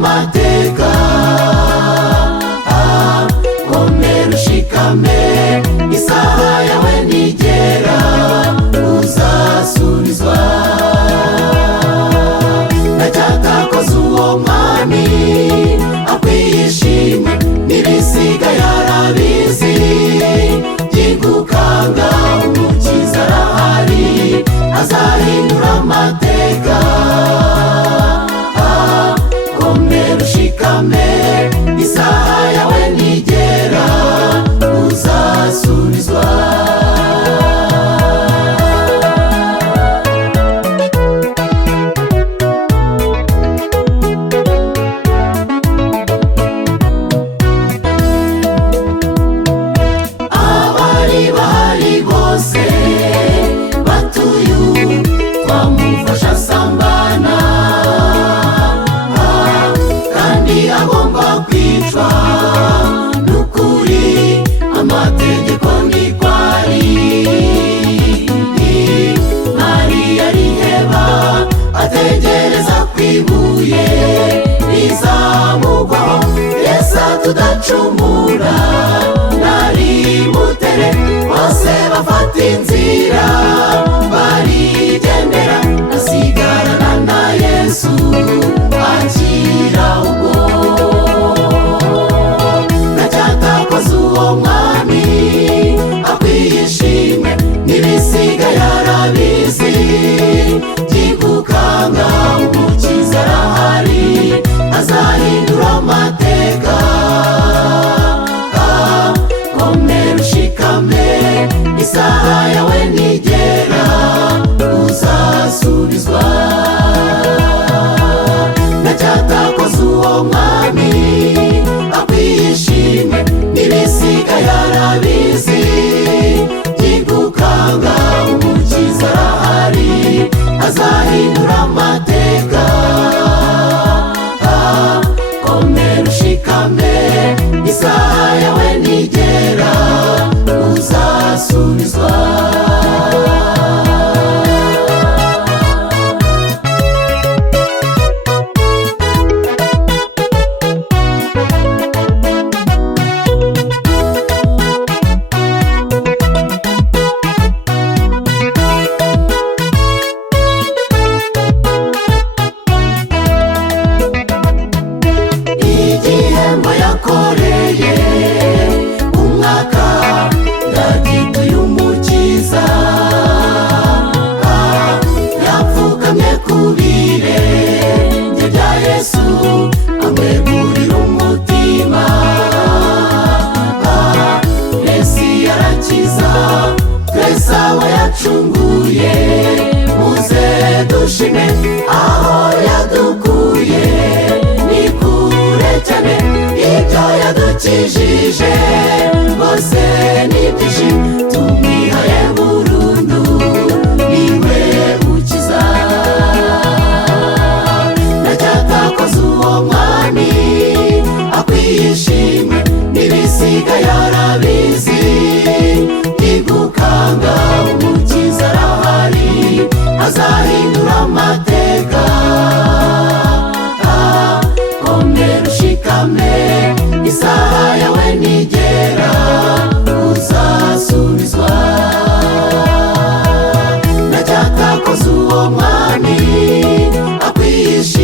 amateka. Komera ushikame, isaha yawe nigera uzasubizwa. Ndacyatakoze uwo mwami akwiye ishimwe, n'ibisigaye arabizi. Byigukanga umukiza arahari, azahindura amateka. Komera ushikame, isaha yawe nigera uzasubizwa. Abari bahari bose batuye twamufasha sambana, kandi agomba kwicwa n'ukuri. Amategeko ni kwari Mariya ariheba, ategereza kwibuye rizamugwaho. Yesu tudacumura nari mutere, bose bafata inzira barigendera. Asigarana na Yesu akira ubwo. Ndacyatakoze uwo mwami akwiye ishimwe, n'ibisigaye arabizi. Byigukanga umukiza arahari, azahindura amateka. Komera ushikame, isaha yawe nigera uzasubizwa. Ndacyatakoze uwo mwami akwiye ishimwe, n'ibisigaye arabizi. Byigukanga umukiza arahari, azahindura amateka. Komera ushikame, isaha yawe nigera uzasubizwa. Igihembo yakoreye umwaka ndagituye umukiza. Yapfukamye ku birenge bya Yesu, amwegurira umutima. Mesiya arakiza, twese abo yacunguye. Muze dushime aho yadukuye, ni kure cyane. Ibyo yadukijije bose ni byinshi, tumwihaye burundu, niwe ukiza. Ndacyatakoze uwo mwami akwiye ishimwe, n'ibisigaye arabizi. Byigukanga umukiza arahari, azahindura amateka. Komera ushikame, isaha yawe nigera uzasubizwa. Ndacyatakoze uwo mwami akwiye ishimwe,